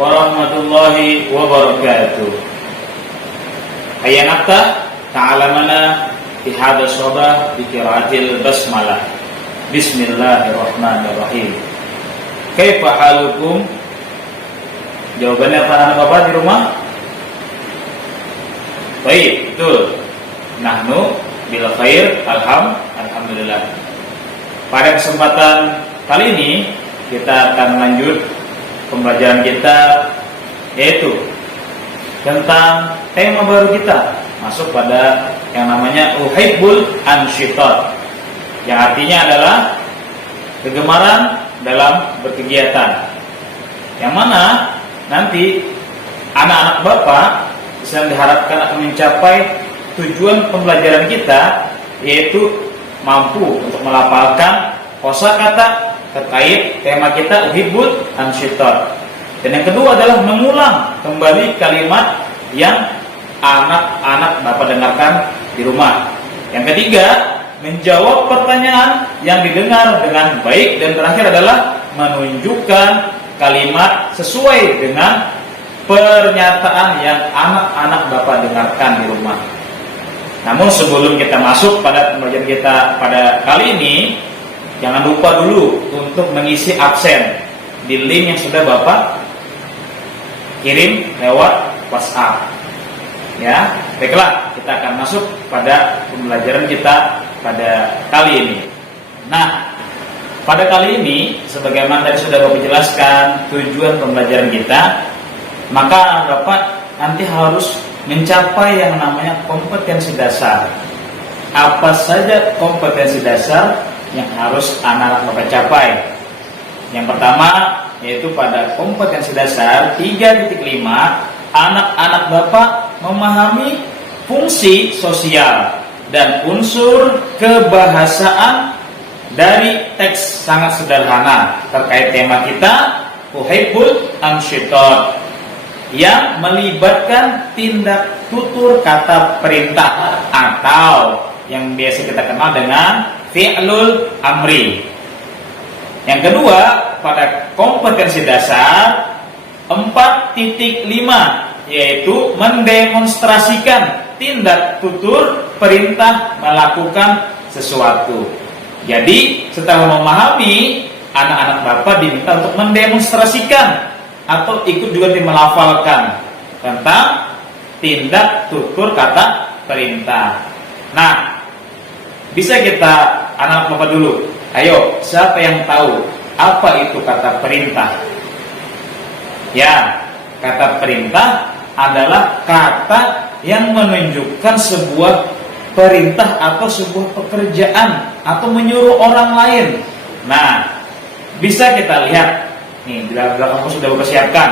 warahmatullahi wabarakatuh. Hayya nafta ta'alamana fi hadha sabah bi qiraatil basmalah. Bismillahirrahmanirrahim. Kaifa halukum? Jawabannya anak bapak di rumah? Baik, betul. Nahnu bil khair, alhamdulillah. Pada kesempatan kali ini kita akan lanjut pembelajaran kita, yaitu tentang tema baru kita, masuk pada yang namanya uhibbul ansyitat, yang artinya adalah kegemaran dalam berkegiatan, yang mana nanti anak-anak bapak bisa diharapkan akan mencapai tujuan pembelajaran kita, yaitu mampu untuk melafalkan kosakata terkait tema kita uhibbul ansyitat. Dan yang kedua adalah mengulang kembali kalimat yang anak-anak dapat dengarkan di rumah. Yang ketiga, menjawab pertanyaan yang didengar dengan baik. Dan terakhir adalah menunjukkan kalimat sesuai dengan pernyataan yang anak-anak Bapak dengarkan di rumah. Namun sebelum kita masuk pada pembelajaran kita pada kali ini, jangan lupa dulu untuk mengisi absen di link yang sudah Bapak kirim lewat WhatsApp. Ya, baiklah, kita akan masuk pada pembelajaran kita pada kali ini. Nah, pada kali ini, sebagaimana tadi sudah Bapak jelaskan tujuan pembelajaran kita, maka Bapak nanti harus mencapai yang namanya kompetensi dasar. Apa saja kompetensi dasar yang harus anak-anak Bapak capai? Yang pertama, yaitu pada kompetensi dasar 3.5, anak-anak Bapak memahami fungsi sosial dan unsur kebahasaan dari teks sangat sederhana terkait tema kita uhibbul ansyitat, yang melibatkan tindak tutur kata perintah atau yang biasa kita kenal dengan fi'lul amri. Yang kedua, pada kompetensi dasar 4.5, yaitu mendemonstrasikan tindak tutur perintah melakukan sesuatu. Jadi setelah memahami, anak-anak Bapak diminta untuk mendemonstrasikan atau ikut juga melafalkan tentang tindak tutur kata perintah. Nah, bisa kita anak Bapak dulu. Ayo, siapa yang tahu apa itu kata perintah? Ya, kata perintah adalah kata yang menunjukkan sebuah perintah atau sebuah pekerjaan atau menyuruh orang lain. Nah, bisa kita lihat nih, di belakang kamu sudah dipersiapkan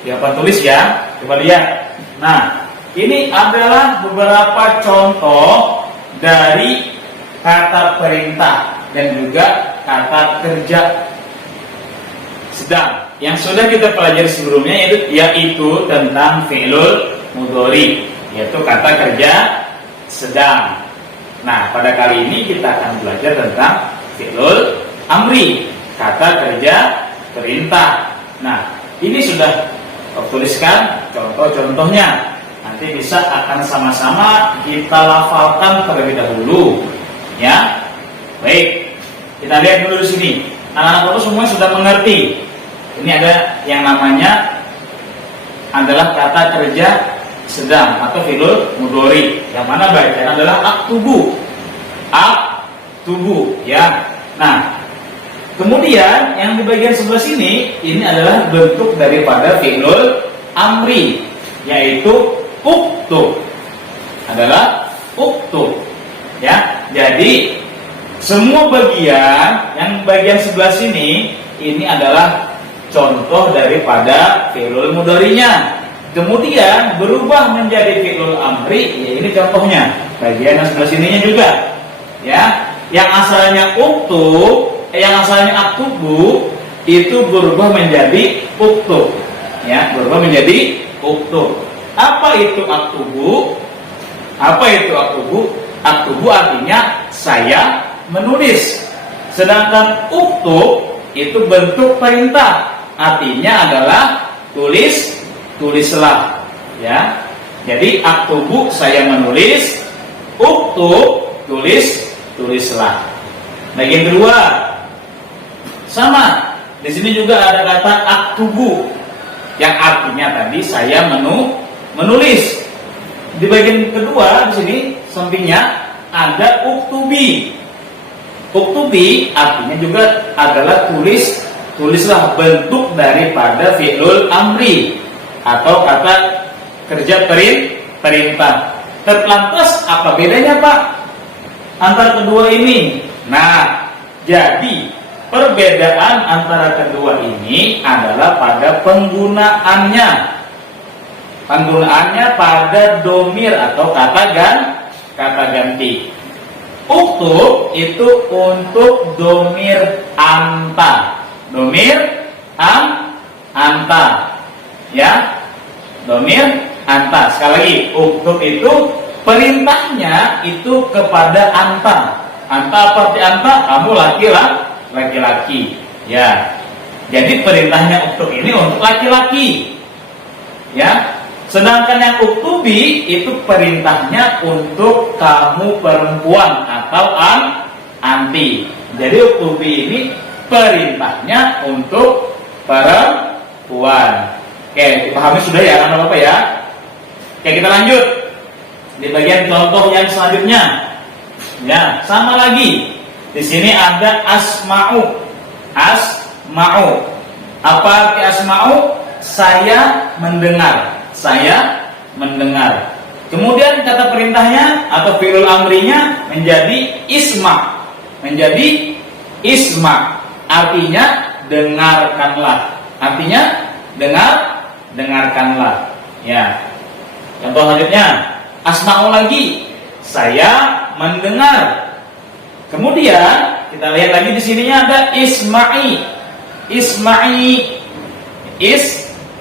di papan tulis ya. Coba lihat. Nah, ini adalah beberapa contoh dari kata perintah dan juga kata kerja sedang yang sudah kita pelajari sebelumnya, yaitu tentang fi'lul mudhari, yaitu kata kerja sedang. Nah, pada kali ini kita akan belajar tentang fi'lul amri, kata kerja perintah. Nah, ini sudah tuliskan contoh-contohnya. Nanti bisa akan sama-sama kita lafalkan terlebih dahulu. Ya, baik. Kita lihat dulu di sini. Anak-anak itu semua sudah mengerti. Ini ada yang namanya adalah kata kerja sedang atau fi'lul mudhari, yang mana bacaan adalah aktubu, ya. Nah, kemudian yang di bagian sebelah sini ini adalah bentuk daripada fi'lul amri, yaitu uktub, adalah uktub, ya. Jadi semua bagian sebelah sini ini adalah contoh daripada fi'lul mudhari'nya. Kemudian berubah menjadi fi'lul amri, ya ini contohnya. Bagian yang sebelah sininya juga, ya. Yang asalnya uktub, yang asalnya aktubu, itu berubah menjadi uktub, ya, berubah menjadi uktub. Apa itu aktubu? Aktubu artinya saya menulis. Sedangkan uktub itu bentuk perintah, artinya adalah tulislah, ya. Jadi aktubu saya menulis, uktub tulislah. Bagian kedua sama. Di sini juga ada kata aktubu yang artinya tadi saya menulis. Di bagian kedua di sini sampingnya ada uktubi. Uktubi artinya juga adalah tulislah, bentuk daripada fi'lul amri atau kata kerja perintah. Terlantas apa bedanya Pak antara kedua ini? Nah, jadi perbedaan antara kedua ini adalah pada penggunaannya. Penggunaannya pada domir atau kata ganti. Uktub itu untuk domir anta. Domir anta. Ya. Domir anta. Sekali lagi, uktub itu perintahnya itu kepada anta. Anta apa arti anta? Kamu laki-laki. Ya. Jadi perintahnya uktub ini untuk laki-laki. Ya. Sedangkan yang uktubi itu perintahnya untuk kamu perempuan atau anti. Jadi uktubi ini perintahnya untuk perempuan. Oke, dipahami sudah ya anak bapak ya? Oke, kita lanjut di bagian contoh yang selanjutnya. Ya, sama lagi. Di sini ada asma'u. Asma'u. Apa arti asma'u? Saya mendengar. Kemudian kata perintahnya atau fi'il amrinya menjadi isma. Artinya dengarkanlah. Dengarkanlah. Ya. Contoh selanjutnya, asma'u lagi. Saya mendengar. Kemudian kita lihat lagi di sininya ada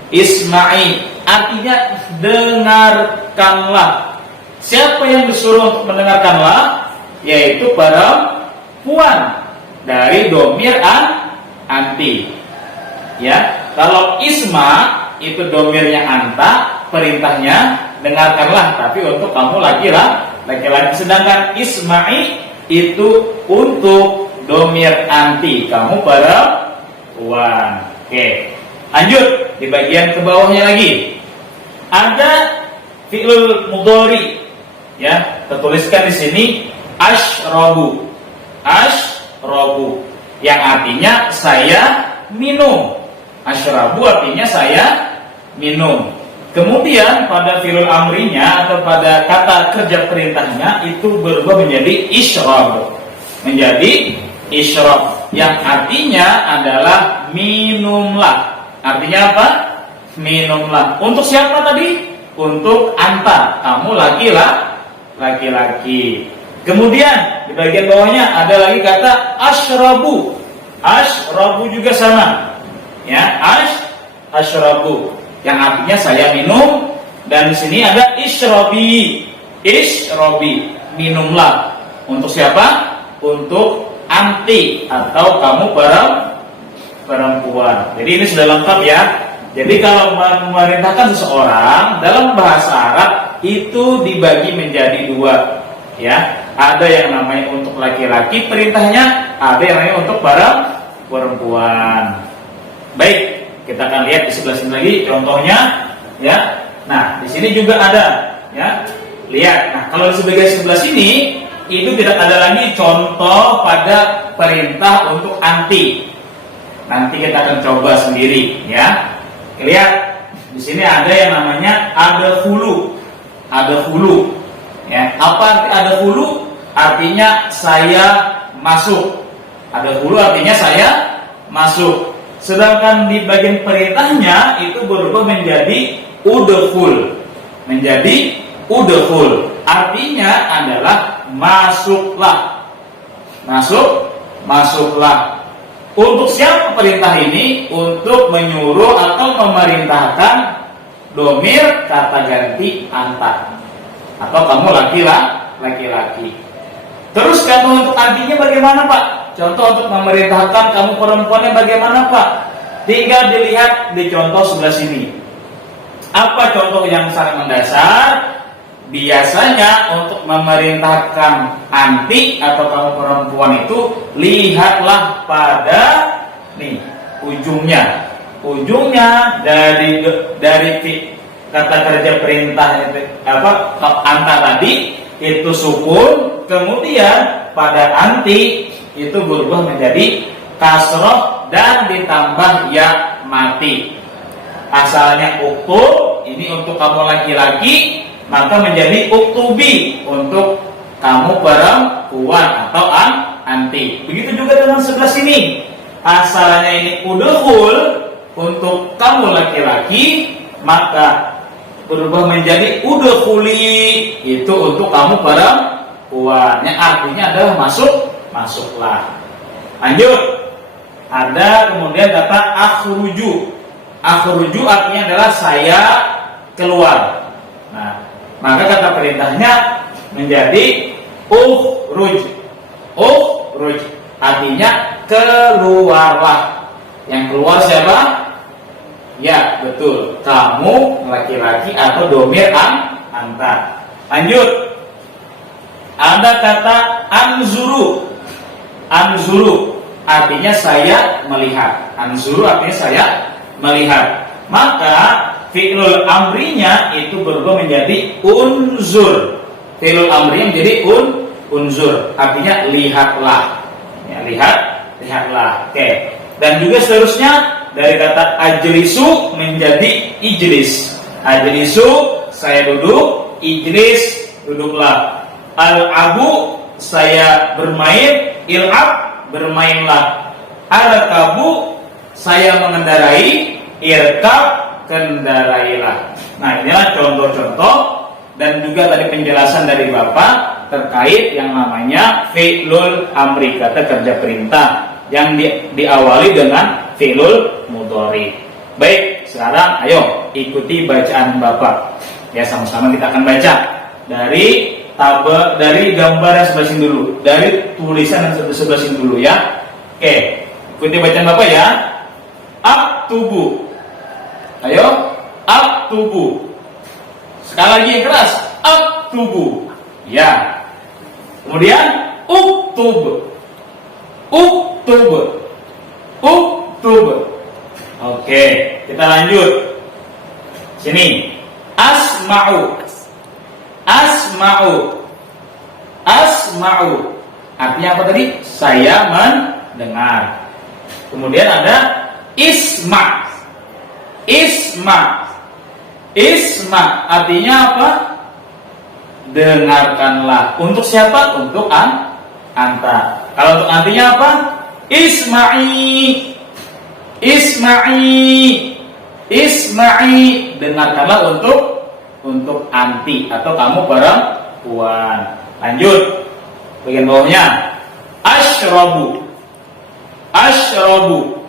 Isma'i artinya dengarkanlah. Siapa yang disuruh untuk mendengarkanlah? Yaitu perempuan dari domir anti. Ya, kalau isma itu domirnya anta, perintahnya dengarkanlah, tapi untuk kamu laki-laki. Sedangkan isma'i itu untuk domir anti, kamu perempuan. Oke. Lanjut di bagian ke bawahnya lagi. Ada fi'il mudhari. Ya, tertuliskan di sini asyrabu. Yang artinya saya minum. Asyrabu artinya saya minum. Kemudian pada fi'il amrinya atau pada kata kerja perintahnya itu berubah menjadi isyrab. Yang artinya adalah minumlah. Artinya apa? Minumlah. Untuk siapa tadi? Untuk anta. Kamu laki-laki. Kemudian di bagian bawahnya ada lagi kata asyrabu. Asyrabu juga sama. Ya, asyrabu. Yang artinya saya minum. Dan di sini ada isyrabi. Minumlah. Untuk siapa? Untuk anti atau kamu perempuan. Jadi ini sudah lengkap ya. Jadi kalau memerintahkan seseorang dalam bahasa Arab itu dibagi menjadi dua, ya. Ada yang namanya untuk laki-laki perintahnya, ada yang namanya untuk perempuan. Baik, kita akan lihat di sebelah sini lagi contohnya, ya. Nah, di sini juga ada, ya. Lihat. Nah, kalau di sebelah sini itu tidak ada lagi contoh pada perintah untuk anti. Nanti kita akan coba sendiri, ya. Lihat, di sini ada yang namanya adkhulu. Ya, apa arti adkhulu? Artinya saya masuk. Adkhulu artinya saya masuk. Sedangkan di bagian perintahnya itu berubah menjadi udkhul. Artinya adalah masuklah. Masuklah. Untuk siapa perintah ini? Untuk menyuruh atau memerintahkan domir kata ganti anta. Atau kamu laki-laki. Terus contoh untuk artinya bagaimana Pak? Contoh untuk memerintahkan kamu perempuannya bagaimana Pak? tinggal dilihat di contoh sebelah sini. Apa contoh yang sangat mendasar? Biasanya untuk memerintahkan anti atau kamu perempuan itu, lihatlah pada nih ujungnya. Ujungnya dari kata kerja perintah anta tadi itu sukun, kemudian pada anti itu berubah menjadi kasroh dan ditambah ya mati. Asalnya uktub, ini untuk kamu laki-laki, maka menjadi uktubi untuk kamu perempuan atau anti. Begitu juga dengan sebelah sini. Asalnya ini udhul untuk kamu laki-laki, maka berubah menjadi udhuli itu untuk kamu perempuan. Yang artinya adalah masuklah. Lanjut. Ada kemudian kata akhruju. Akhruju artinya adalah saya keluar. Nah, maka kata perintahnya menjadi ukhruj. Ukhruj artinya keluarlah. Yang keluar siapa? Ya, betul. Kamu laki-laki atau domir anta. Lanjut. Ada kata anzuru. Anzuru artinya saya melihat. Anzuru artinya saya melihat. Maka fi'lul amrinya itu berubah menjadi unzur. Fi'lul amrinya menjadi unzur, artinya lihatlah. Ya, lihatlah. Oke. Dan juga seterusnya dari kata ajlisu menjadi ijlis. Ajlisu saya duduk, ijlis duduklah. Al-abu saya bermain, il'ab bermainlah. Al-kabu saya mengendarai, irkab kendarailah. Nah, inilah contoh-contoh dan juga tadi penjelasan dari Bapak terkait yang namanya fi'lul amri, kata kerja perintah yang diawali dengan fi'lul mudhari. Baik, sekarang ayo ikuti bacaan Bapak. Ya, sama-sama kita akan baca dari gambar yang sebelah sini dulu, dari tulisan yang sebelah sini dulu ya. Oke, ikuti bacaan Bapak ya. Aktubu. Ayo, aktubu. Sekali lagi yang keras, aktubu. Ya. Kemudian uktub. Uktub. Uktub. Oke, kita lanjut. Sini. Asma'u. Asma'u. Asma'u. Artinya apa tadi? Saya mendengar. Kemudian ada isma. Isma. Isma artinya apa? Dengarkanlah. Untuk siapa? Untuk anta. Kalau untuk antinya apa? Isma'i. Isma'i. Isma'i. Dengarkanlah untuk anti atau kamu perempuan. Lanjut. Bagian bawahnya. Ashrabu. Ashrabu.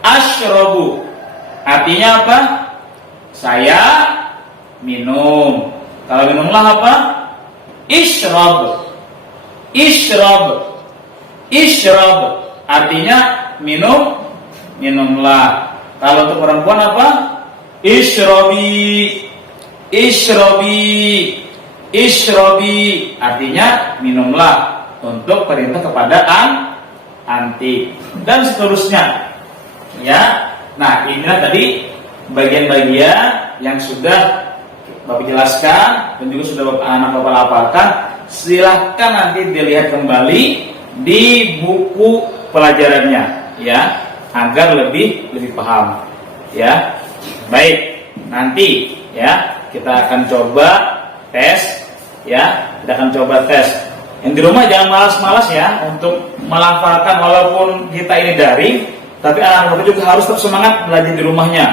Ashrabu artinya apa? Saya minum. Kalau minumlah apa? Ishrab. Ishrab. Ishrab artinya minumlah. Kalau untuk perempuan apa? Ishrabi. Ishrabi. Ishrabi artinya minumlah untuk perintah kepada anti dan seterusnya. Ya, nah inilah tadi bagian-bagian yang sudah Bapak jelaskan dan juga sudah Bapak lapalkan. Silahkan nanti dilihat kembali di buku pelajarannya, ya, agar lebih paham. Ya, baik. Nanti ya kita akan coba tes, ya, kita akan coba tes. Yang di rumah jangan malas-malas ya untuk melafalkan walaupun kita ini daring. Tapi anak-anak juga harus tetap semangat belajar di rumahnya.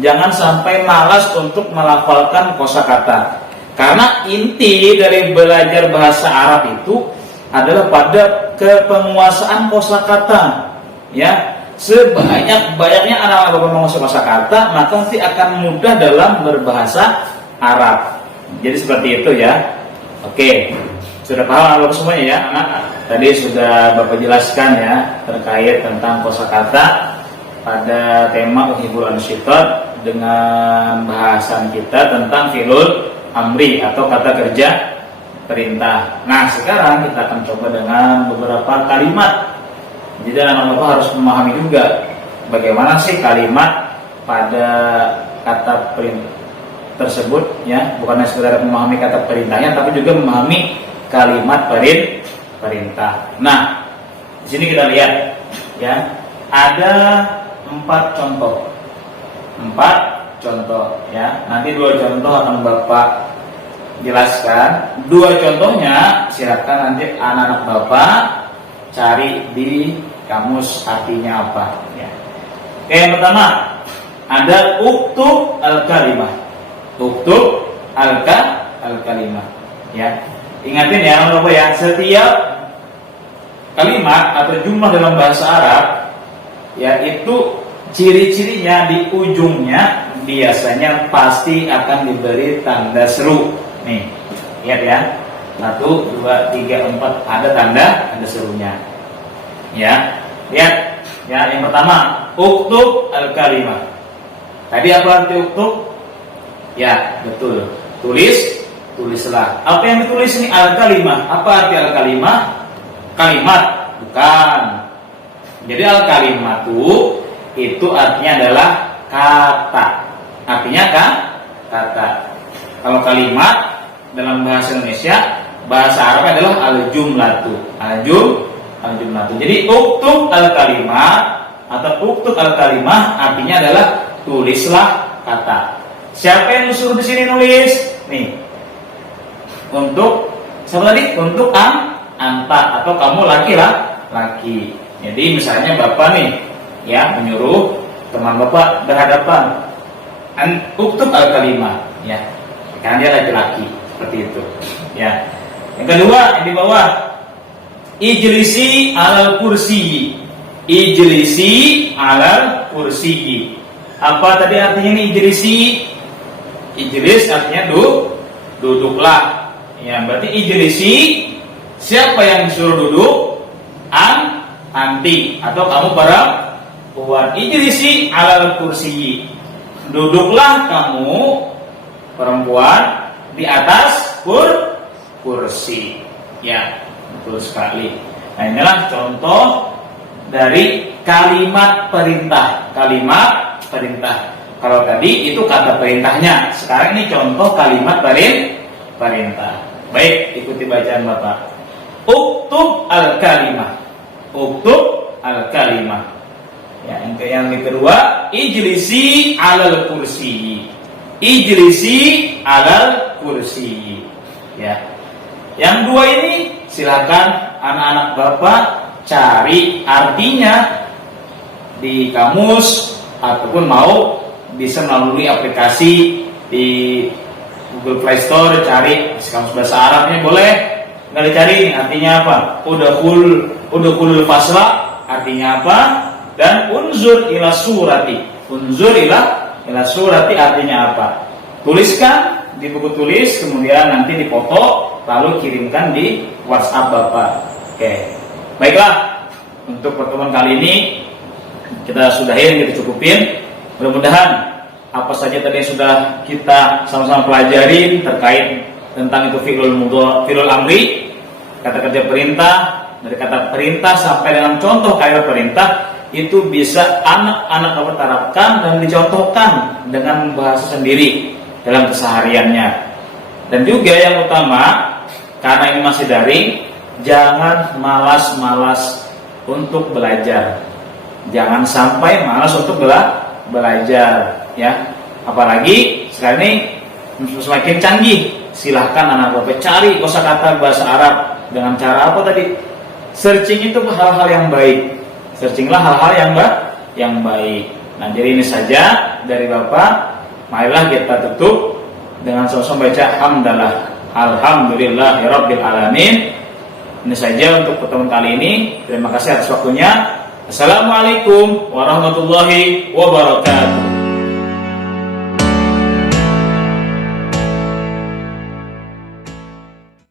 Jangan sampai malas untuk melafalkan kosakata. Karena inti dari belajar bahasa Arab itu adalah pada kepenguasaan kosakata. Ya, sebanyak-banyaknya anak-anak Bapak menguasai kosakata, maka nanti akan mudah dalam berbahasa Arab. Jadi seperti itu ya. Oke, sudah paham Bapak semuanya ya, anak? Tadi sudah Bapak jelaskan ya terkait tentang kosakata. pada tema Uhibul Ansyitat dengan bahasan kita tentang fi'lul amri atau kata kerja perintah. Nah, sekarang kita akan coba dengan beberapa kalimat. Jadi anak-anak Bapak harus memahami juga bagaimana sih kalimat pada kata perintah tersebut, ya, bukan hanya sekedar memahami kata perintahnya, tapi juga memahami kalimat perintah. Nah, di sini kita lihat, ya, ada 4 contoh, ya. Nanti 2 contoh akan Bapak jelaskan. 2 contohnya silakan nanti anak-anak Bapak cari di kamus artinya apa, ya. Oke, yang pertama ada uktub al-kalimah. Uktub al-kalimah, ya. Ingatin ya anak-anak Bapak ya, setiap kalimat atau jumlah dalam bahasa Arab, ya, itu ciri-cirinya di ujungnya biasanya pasti akan diberi tanda seru. Nih, lihat ya. 1, 2, 3, 4 ada tanda serunya. Ya. Lihat ya, yang pertama, uktub al-kalimah. Tadi apa arti uktub? Ya, betul. Tulislah. Apa yang ditulis ini? Al-kalimah. Apa arti al-kalimah? Kalimat, bukan. Jadi al-kalimah itu artinya adalah kata. Artinya kan kata. Kalau kalimat dalam bahasa Indonesia, bahasa Arab adalah al-jumlatu. Al-jumlatu. Jadi uktub al-kalimah atau uktub al-kalimah artinya adalah tulislah kata. Siapa yang disuruh di sini nulis? Nih. Untuk siapa tadi? Untuk anta atau kamu laki-laki. Jadi misalnya Bapak nih, ya, menyuruh teman Bapak berhadapan, uktub al-kalimah, ya. Karena dia laki-laki, seperti itu, ya. Yang kedua, yang di bawah, ijlisi alal kursiyi. Ijlisi alal kursiyi. Apa tadi artinya ini ijlisi? Ijlis artinya duduklah. Ya, berarti ijlisi, siapa yang disuruh duduk? Anti atau kamu perempuan. Ijlisi alal kursiyi. Duduklah kamu perempuan di atas kursi. Ya, betul sekali. Nah, inilah contoh dari kalimat perintah. Kalimat perintah. Kalau tadi itu kata perintahnya, sekarang ini contoh kalimat perintah. Baik, ikuti bacaan Bapak. Uktub al-kalimah. Uktub al-kalimah. Ya, yang kedua, ijlisi alal kursi. Ijlisi alal kursi. Ya. Yang 2 ini silakan anak-anak Bapak cari artinya di kamus ataupun mau bisa melalui aplikasi di Google Play Store, cari kamus bahasa Arabnya boleh. Nggak dicari artinya apa? Udkhul fasla artinya apa? Dan unzur ila surati. Unzur ila surati artinya apa? Tuliskan di buku tulis, kemudian nanti dipoto, lalu kirimkan di WhatsApp Bapak. Oke. Baiklah, untuk pertemuan kali ini kita sudahin, kita cukupin. Mudah-mudahan apa saja tadi yang sudah kita sama-sama pelajari terkait tentang itu fi'lul amri, kata kerja perintah, dari kata perintah sampai dengan contoh kalimat perintah, itu bisa anak-anak Bapak terapkan dan dicontohkan dengan bahasa sendiri dalam kesehariannya. Dan juga yang utama, karena ini masih daring, jangan malas-malas untuk belajar. Jangan sampai malas untuk belajar, ya. Apalagi sekarang ini semakin canggih. Silahkan anak Bapak cari kosakata bahasa Arab dengan cara apa tadi? Searching itu hal-hal yang baik. Searchinglah hal-hal yang baik. Nah, jadi ini saja dari Bapak. Marilah kita tutup dengan sama-sama baca hamdalah. Alhamdulillahirabbil alamin. Ini saja untuk pertemuan kali ini. Terima kasih atas waktunya. Assalamualaikum warahmatullahi wabarakatuh.